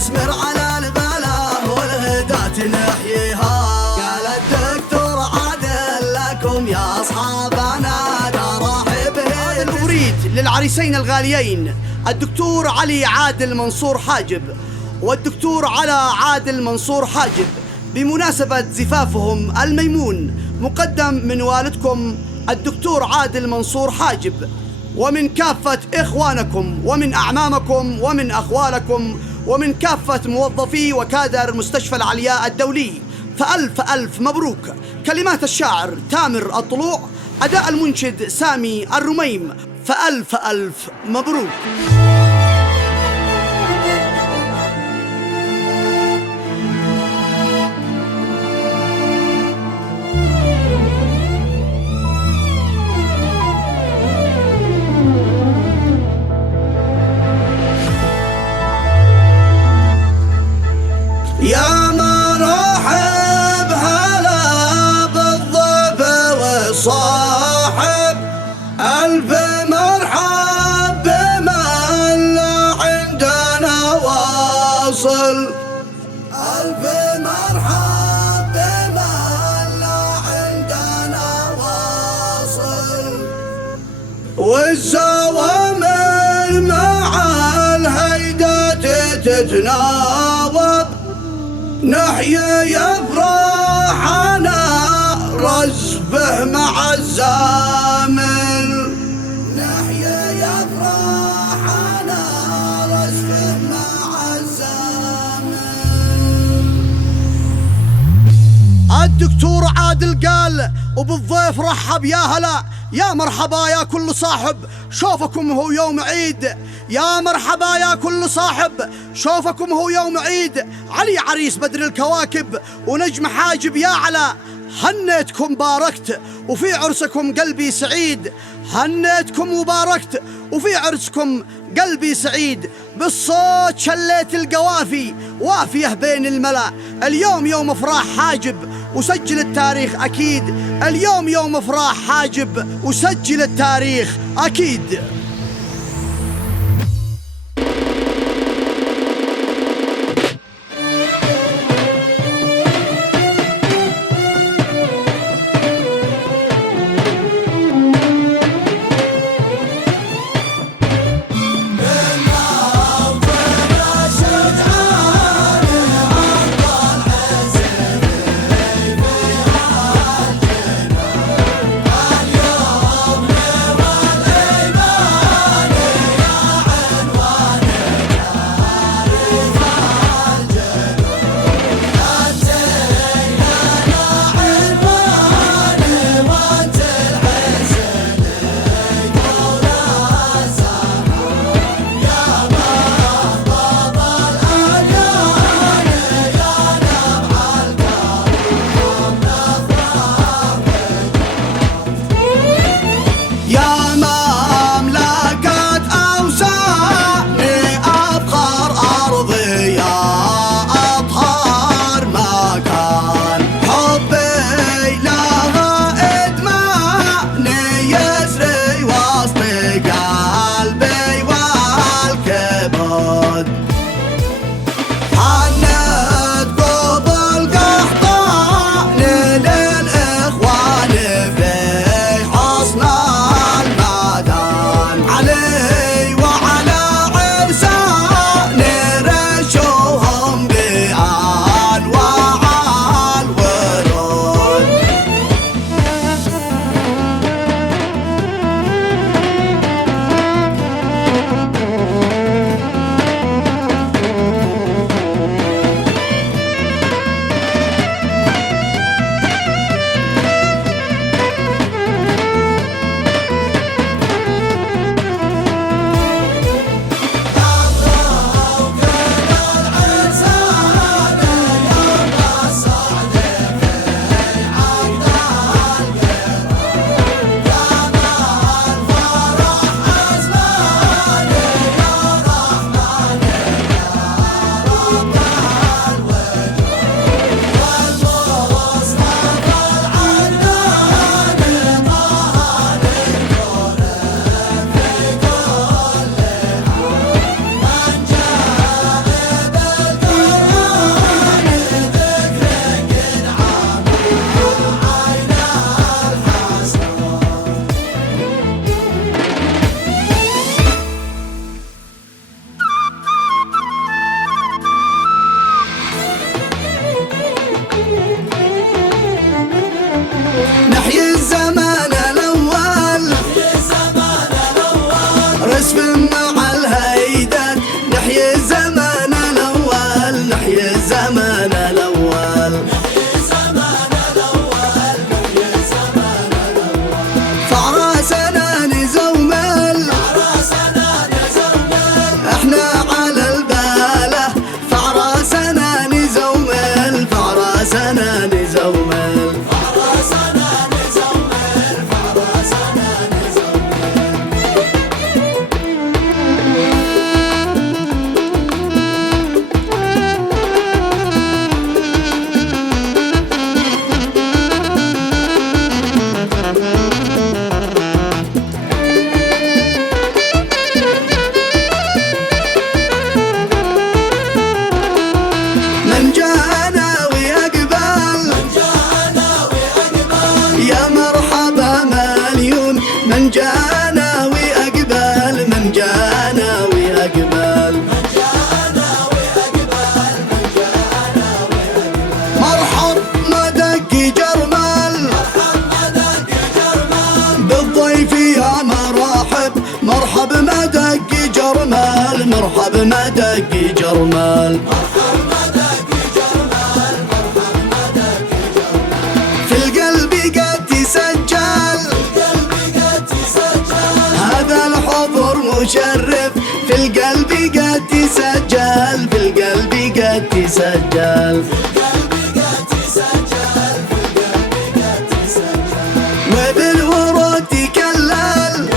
نسمر على البلا والهدات نحييها. قال الدكتور عادل لكم يا أصحابنا ترحب هذا الأوريد للعريسين الغاليين الدكتور علي عادل منصور حاجب والدكتور علا عادل منصور حاجب بمناسبة زفافهم الميمون، مقدم من والدكم الدكتور عادل منصور حاجب ومن كافة إخوانكم ومن أعمامكم ومن أخوالكم ومن كافة موظفي وكادر مستشفى العلياء الدولي. فألف ألف مبروك. كلمات الشاعر تامر الطلوع، أداء المنشد سامي الرميم. فألف ألف مبروك. يا مرحب هلا بالضيف والصاحب، ألف مرحب بمن عندنا واصل. ألف مرحب بمن عندنا واصل. والزوامل مع الهيدات تتناوب، نحيي يفرحنا رزبه مع الزامل. نحيي يفرحنا رزبه مع الزامل. الدكتور عادل قال وبالضيف رحب، يا هلا يا مرحبا يا كل صاحب شوفكم هو يوم عيد. يا مرحبا يا كل صاحب شوفكم هو يوم عيد. علي عريس بدر الكواكب ونجم حاجب يا علا، هنيتكم باركت وفي عرسكم قلبي سعيد. هنيتكم وباركت وفي عرسكم قلبي سعيد. بالصوت شليت القوافي وافيه بين الملا. اليوم يوم افراح حاجب وسجل التاريخ أكيد. اليوم يوم افراح حاجب وسجل التاريخ أكيد. جرمال مرحب ما دقي جرمال في القلب قد تسجل هذا الحضور مشرف في القلب قد تسجل في القلب قد تسجل وبالورود تكلل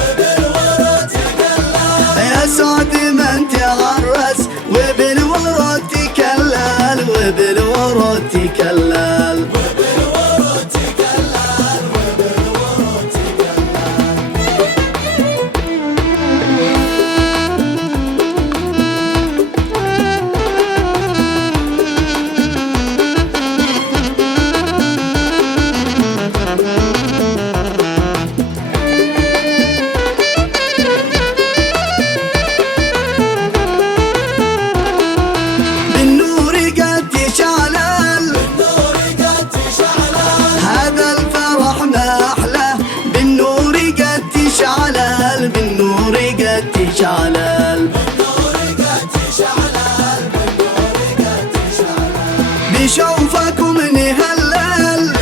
يا سعد من تغرس وبالورود تكلل وبالورود تكلل بالنور قد تشعلل بشوفكم نهلل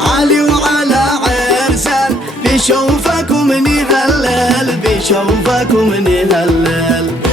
علي وعلى عرسان بشوفكم نهلل بشوفكم نهلل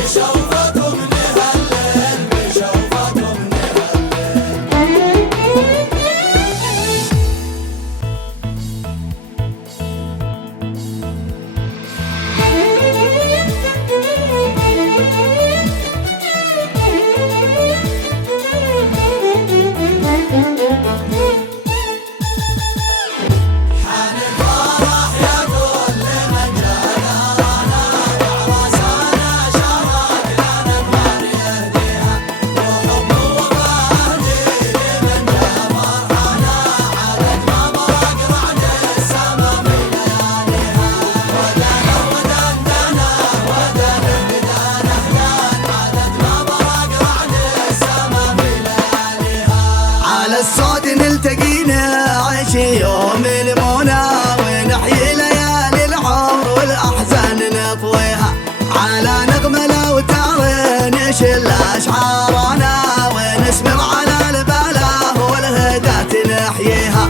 الصعد نلتقينا عيش يوم المنى ونحيي ليالي العمر والأحزان نطويها على نغمة الأوتار نشل أشعارنا ونسمر على البلاه والهدات نحييها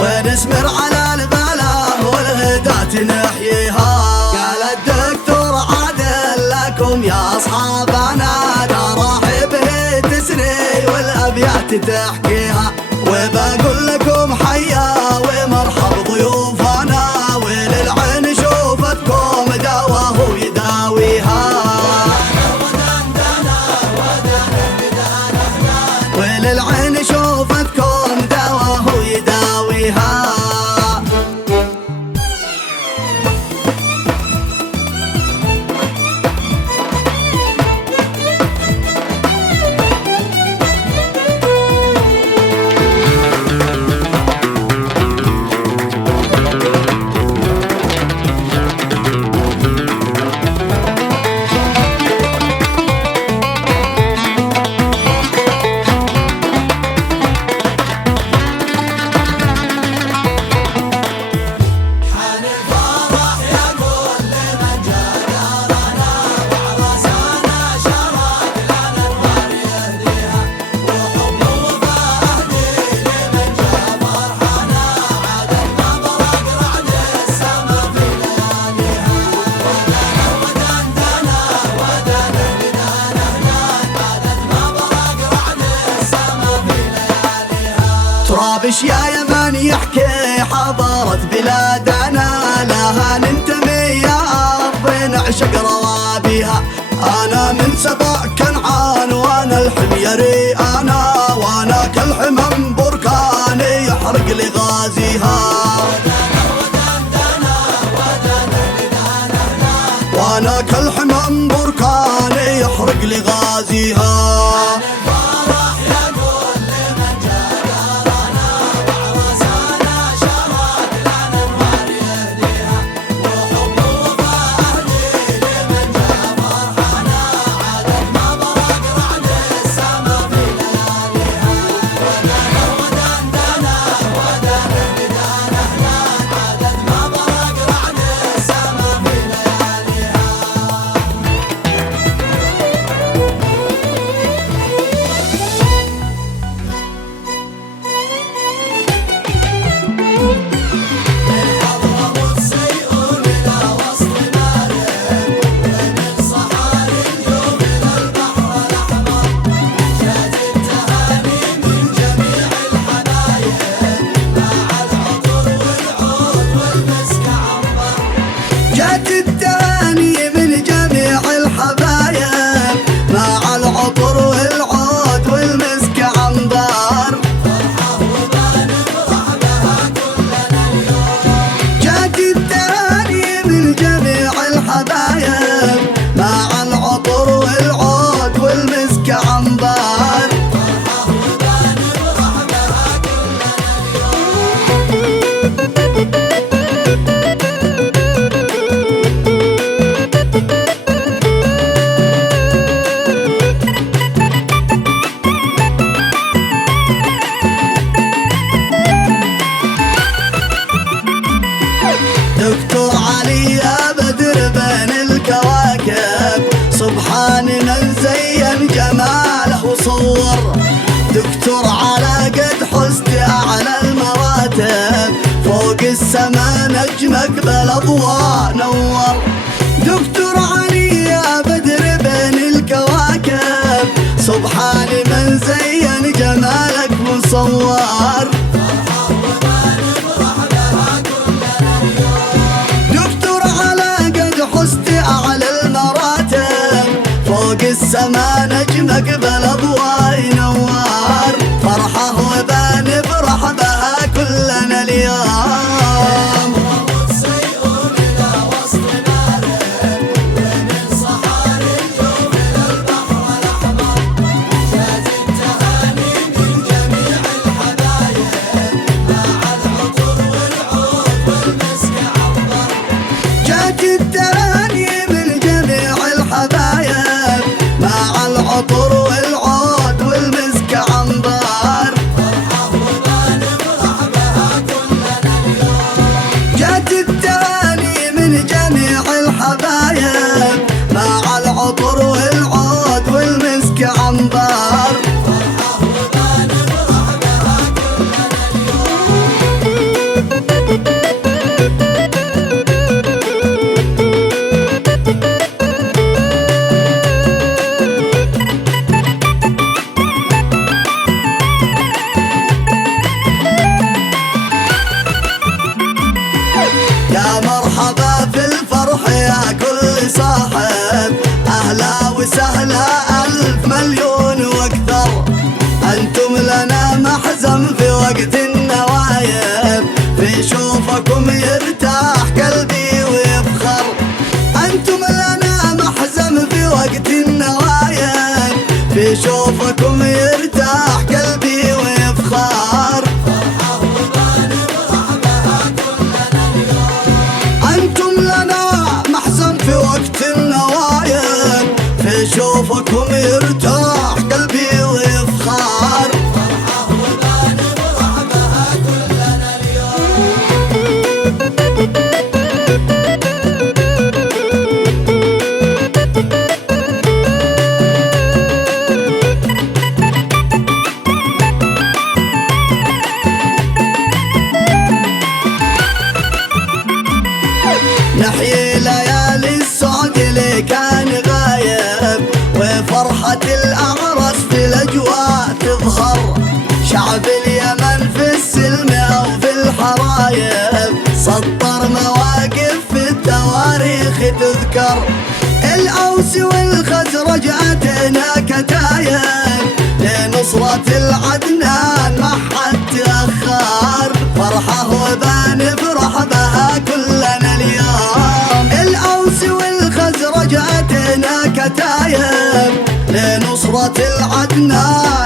ونسمر على البلاه والهدات نحييها قال الدكتور عادل لكم يا أصحابنا والأبيات تحكيها وبقول لكم حيا ومرحب ضيوفنا وللعين شوفتكم دواه يداويها وللعين شوفتكم دواه يداويها ترابش يا يمن يحكي حضارة بلادنا لها ننتمي يا أرض نعشق روابيها أنا من سبع كنعان وأنا الحميري وأنا كالحمم بركاني يحرق لي غازيها وأنا كالحمم بركاني يحرق لي غازيها دكتور على قد حزت أعلى المراتب، فوق السما نجمك بالأضواء نور. دكتور علي يا بدر بين الكواكب، سبحان من زين جمالك مصور. دكتور على قد حزت أعلى المراتب، فوق السما نجمك بالأضواء ينور. فرحة وبنفرح بها كلنا اليوم. التهاني من جميع الحبايب، مع العطر والعود والمسك عنبر. جات التهاني من جميع الحبايب، مع العطر والعود والمسك عنبر. يا مرحبا في الفرح يا كل صاحب، أهلا وسهلا ألف مليون واكثر. أنتم لنا محزن في وقت النوايب، في شوفكم يرتاح قلبي ويفخر. أنتم لنا محزن في وقت النوايب، في شوفكم يرتاح قلبي ويفخر. أنتم لنا محزن في وقت النوايب، في شوفكم يرتاح قلبي ويفخر. نحيي ليالي السعد اللي كان غايب، وفرحة الأعرس في الأجواء تظهر. شعب اليمن في السلم أو في الحرايب، سطر مواقف في التواريخ تذكر. الأوس والخزرج أتينا كتايب، لنصرة العدنان ما حد تأخر. فرحة وبنفرح بها كلنا اليوم. الأوس والخزرج أتينا كتايب، لنصرة العدنان